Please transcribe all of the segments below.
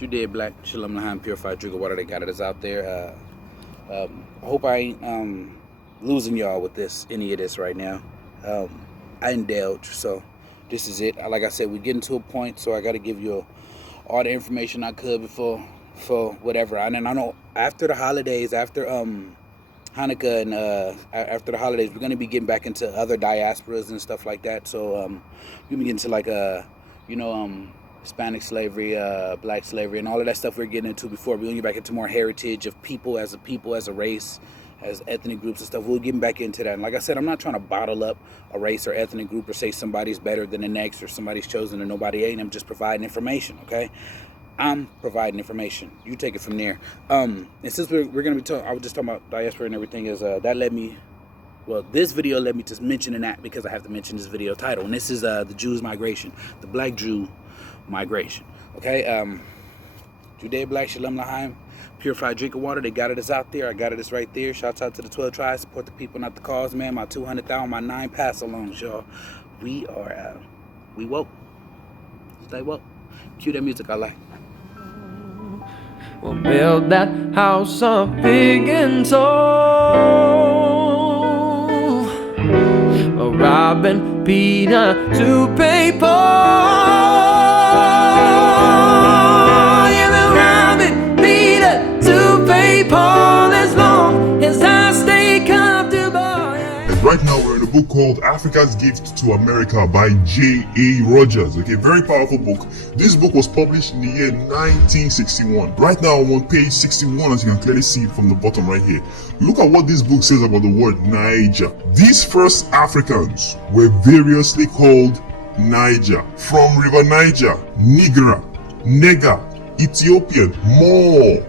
You did, Black. Shalom L'Chaim, purified drink of water. They got it is out there. I hope I ain't losing y'all with any of this right now. I indulge, so this is it. Like I said, we're getting to a point, so I got to give you all the information I could before for whatever. And then I know after the holidays, after Hanukkah and after the holidays, we're gonna be getting back into other diasporas and stuff like that. So we're getting into like Hispanic slavery, black slavery, and all of that stuff we're getting into before. We're gonna get back into more heritage of people, as a race, as ethnic groups and stuff. We're getting back into that. And like I said, I'm not trying to bottle up a race or ethnic group or say somebody's better than the next or somebody's chosen and nobody ain't. I'm just providing information, okay? I'm providing information. You take it from there. And since we're going to be talking, I was just talking about diaspora and everything, is that led me, well, this video led me to mentioning that because I have to mention this video title. And this is the Jews migration, the Black Jew migration. Okay, Judea Black, Shalom L'Chaim, purified drink of water. They got it is out there. I got it is right there. Shouts out to the 12 tribes. Support the people, not the cause, man. My 200,000, my 9 pass-alongs, y'all. We are, we woke. Stay woke. Cue that music I like. We'll build that house up big and tall. We'll rob and Peter to pay Paul. Yeah, we'll rob and Peter to pay Paul as long as I stay comfortable. And right now we're in a book called Africa's Gift to America by J.A. Rogers. Okay, very powerful book. This book was published in the year 1961. Right now I'm on page 61, as you can clearly see from the bottom right here. Look at what this book says about the word Niger. These first Africans were variously called Niger, from River Niger, Nigra, Nega, Ethiopian, More.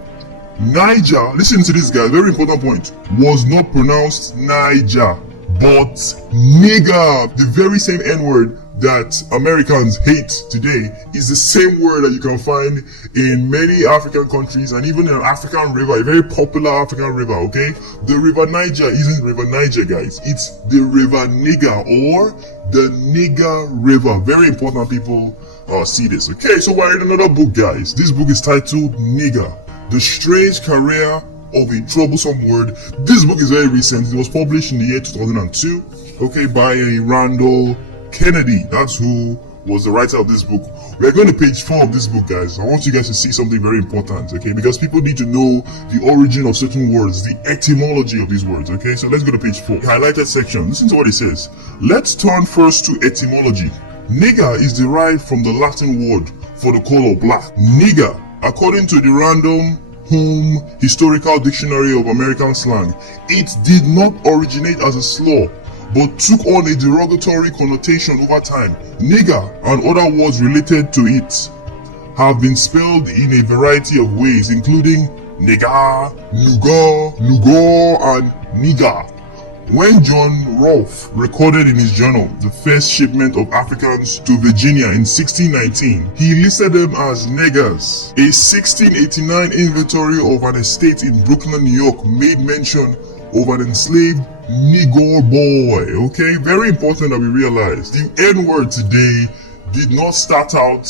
Niger, listen to this guy, very important point, was not pronounced Niger, but nigger. The very same N-word that Americans hate today is the same word that you can find in many African countries and even in an African river, a very popular African river, okay? The River Niger isn't River Niger, guys. It's the River Niger or the Niger River. Very important people see this, okay? So we're in another book, guys. This book is titled Nigger, The Strange Career of a Troublesome Word. This book is very recent. It was published in the year 2002, okay, by Randall Kennedy. That's who was the writer of this book. We're going to page 4 of this book, guys. I want you guys to see something very important, okay, because people need to know the origin of certain words, the etymology of these words, okay? So let's go to page 4, highlighted section. Listen to what it says. Let's turn first to etymology. Nigger is derived from the Latin word for the color black. Nigger, according to the Random Home Historical Dictionary of American Slang, it did not originate as a slur, but took on a derogatory connotation over time. Nigger and other words related to it have been spelled in a variety of ways, including nigga, nuga, nugor, and nigger. When John Rolfe recorded in his journal the first shipment of Africans to Virginia in 1619, he listed them as neggers. A 1689 inventory of an estate in Brooklyn, New York made mention of an enslaved Negro boy, okay? Very important that we realize the N-word today did not start out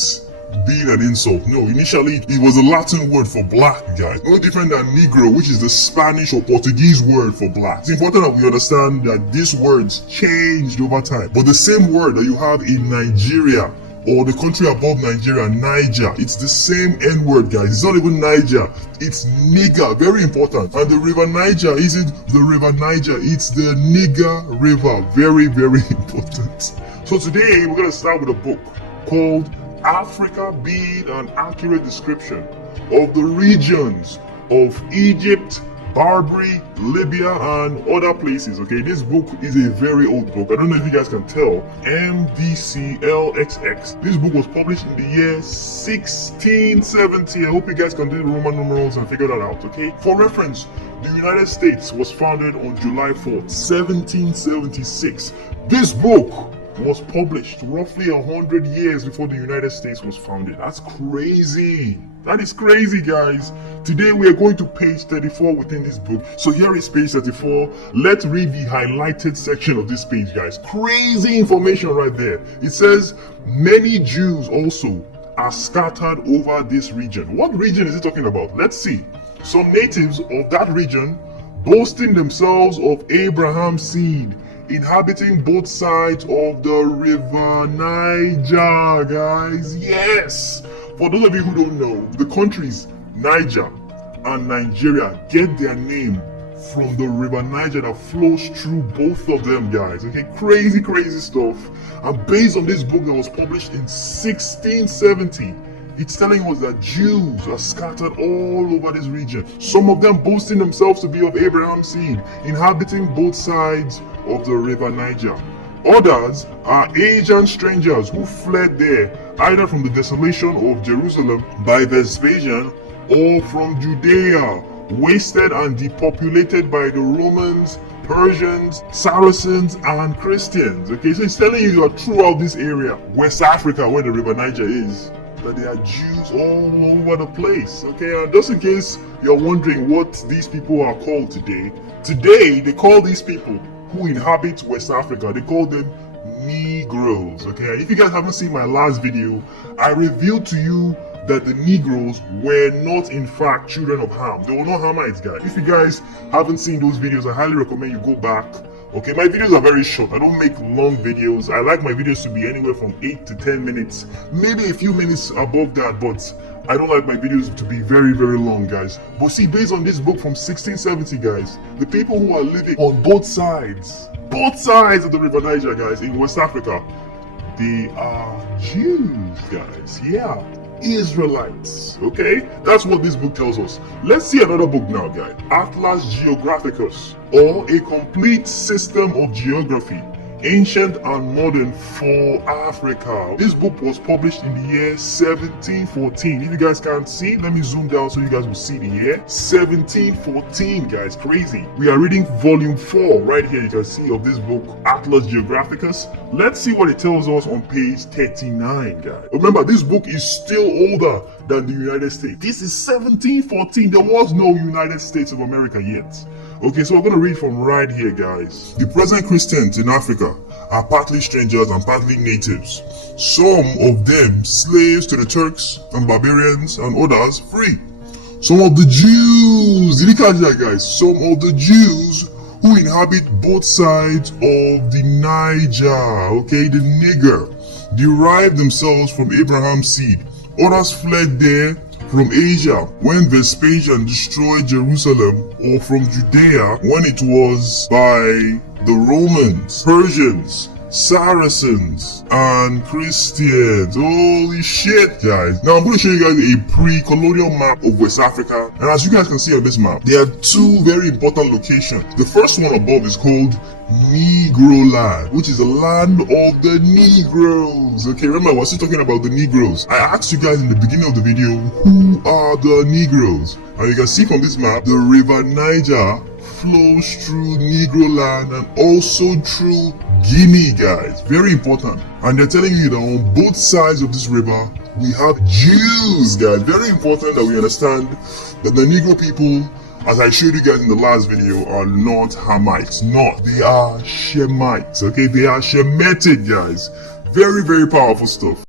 being an insult. No, initially it was a Latin word for black, guys. No different than Negro, which is the Spanish or Portuguese word for black. It's important that we understand that these words changed over time. But the same word that you have in Nigeria or the country above Nigeria, Niger, it's the same N-word, guys. It's not even Niger, it's nigger. Very important. And the River Niger isn't the River Niger, it's the Nigger River. Very, very important. So today we're going to start with a book called Africa Being an Accurate Description of the Regions of Egypt, Barbary, Libya, and other places. Okay, this book is a very old book. I don't know if you guys can tell. MDCLXX. This book was published in the year 1670. I hope you guys can do the Roman numerals and figure that out, okay? For reference, the United States was founded on July 4th, 1776. This book was published roughly 100 years before the United States was founded. That's crazy. That is crazy, guys. Today we are going to page 34 within this book. So here is page 34. Let's read the highlighted section of this page, guys. Crazy information right there. It says, many Jews also, are scattered over this region. What region is he talking about? Let's see. Some natives of that region, boasting themselves of Abraham's seed, inhabiting both sides of the river Niger, guys. Yes! For those of you who don't know, the countries Niger and Nigeria get their name from the river Niger that flows through both of them, guys. Okay, crazy stuff. And based on this book that was published in 1670, it's telling us that Jews are scattered all over this region. Some of them boasting themselves to be of Abraham's seed, inhabiting both sides of the river Niger. Others are Asian strangers who fled there, either from the desolation of Jerusalem by Vespasian or from Judea, wasted and depopulated by the Romans, Persians, Saracens, and Christians. Okay, so it's telling you that throughout this area, West Africa, where the river Niger is, that there are Jews all over the place. Okay, and just in case you're wondering what these people are called today, they call these people who inhabit West Africa, they call them Negroes. Okay, and if you guys haven't seen my last video, I revealed to you that the Negroes were not in fact children of Ham. They were not Hamites, guys. If you guys haven't seen those videos, I highly recommend you go back. Okay, my videos are very short. I don't make long videos. I like my videos to be anywhere from 8 to 10 minutes, maybe a few minutes above that, but I don't like my videos to be very long, guys. But see, based on this book from 1670, guys, the people who are living on both sides of the river Niger, guys, in West Africa, they are Jews, guys. Yeah, Israelites. Okay, that's what this book tells us. Let's see another book now, guys. Atlas Geographicus, or A Complete System of Geography, Ancient and Modern for Africa. This book was published in the year 1714. If you guys can't see, let me zoom down so you guys will see the year 1714, guys. Crazy. We are reading volume 4 right here. You can see of this book, Atlas Geographicus. Let's see what it tells us on page 39, guys. Remember, this book is still older than the United States. This is 1714. There was no United States of America yet. Okay, so we're going to read from right here, guys. The present Christians in Africa are partly strangers and partly natives. Some of them slaves to the Turks and barbarians, and others free. Some of the Jews, did you catch that, guys? Some of the Jews who inhabit both sides of the Niger, okay, the Niger, derived themselves from Abraham's seed. Others fled there from Asia when Vespasian destroyed Jerusalem, or from Judea when it was by the Romans, Persians, Saracens, and Christians. Holy shit, guys. Now I'm going to show you guys a pre-colonial map of West Africa, and as you guys can see on this map, there are two very important locations. The first one above is called Negro land, which is the land of the Negroes. Okay, remember, we're still talking about the Negroes. I asked you guys in the beginning of the video, who are the Negroes? And you can see from this map, the river Niger flows through Negro land and also through Guinea, guys. Very important. And they're telling you that on both sides of this river, we have Jews, guys. Very important that we understand that the Negro people, as I showed you guys in the last video, are not Hamites. Not. They are Shemites. Okay, they are Shemitic, guys. Very powerful stuff.